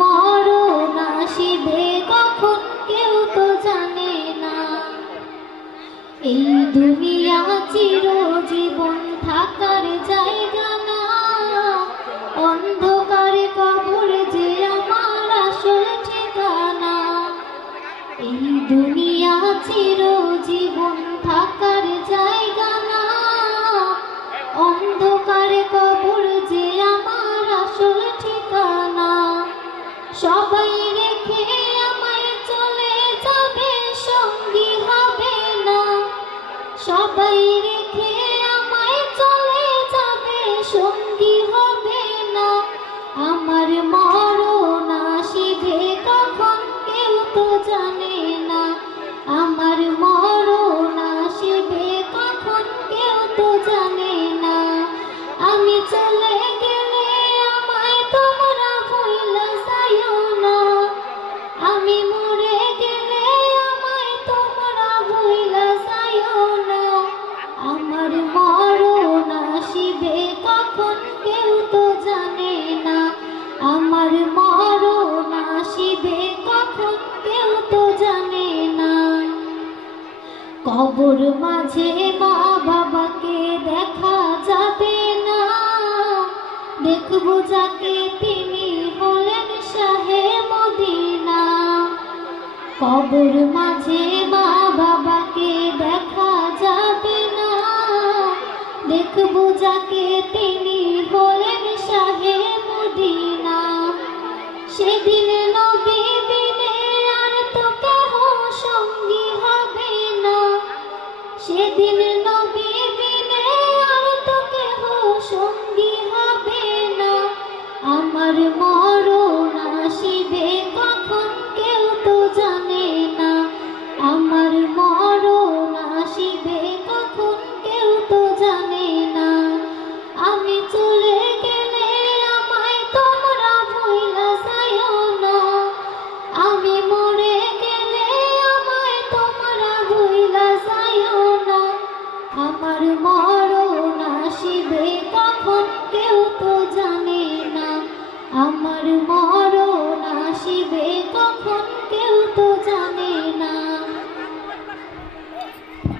মরণ আসিবে কখন কেউ তো জানে না। এই দুনিয়া চিরজীবন থাকার জায়গা না, অন্ধকারে কবর যে আমার আসল ঠিকানা। এই দুনিয়া চিরজীবন থাকার জায়গা না, অন্ধকারে কবর যে আমার আসল ঠিকানা। সবাই রেখে আমায় চলে যাবে, সঙ্গী হবে না। সবাই রেখে আমায় চলে যাবে, সঙ্গী হবে না। আমার মরণ আসিবে কখন কেউ তো জানে না। আমার মরণ আসিবে কখন কেউ তো জানে না। আমি চলে গেলে আমায় তোমরা ভুইলা যাইও না। আমি মরে গেলে আমায় তোমরা ভুইলা যাইও না। আমার মরণ আসিবে কখন কেউ তো জানে না। আমার মরণ আসিবে কখন কেউ তো জানে না। কবর মাঝে মা বাবাকে দেখা যাবে না, দেখবো যাকে তিনি হলেন শাহে মদিনা। কবর মাঝে মা বাবাকে দেখা যাবে না, দেখবো যাকে তিনি হলেন শাহে মদিনা। সেদিন নবী বিনে আর তো কেহ সঙ্গী হবে না। সেদিন নবী বিনে আর তো কেহ সঙ্গী হবে না। আমার মরণ আসিবে কখন কেউ তো জানে না। আমার মরণ আসিবে কখন কেউ তো জানে না। আমি চলে গেলে আমায় তোমরা ভুইলা যাইও না। আমি মরে গেলে আমায় তোমরা ভুইলা যাইও না। আমার মরণ আসিবে কখন কেউ তো জানে না। আমার মরণ আসিবে কখন কেউ তো জানে না।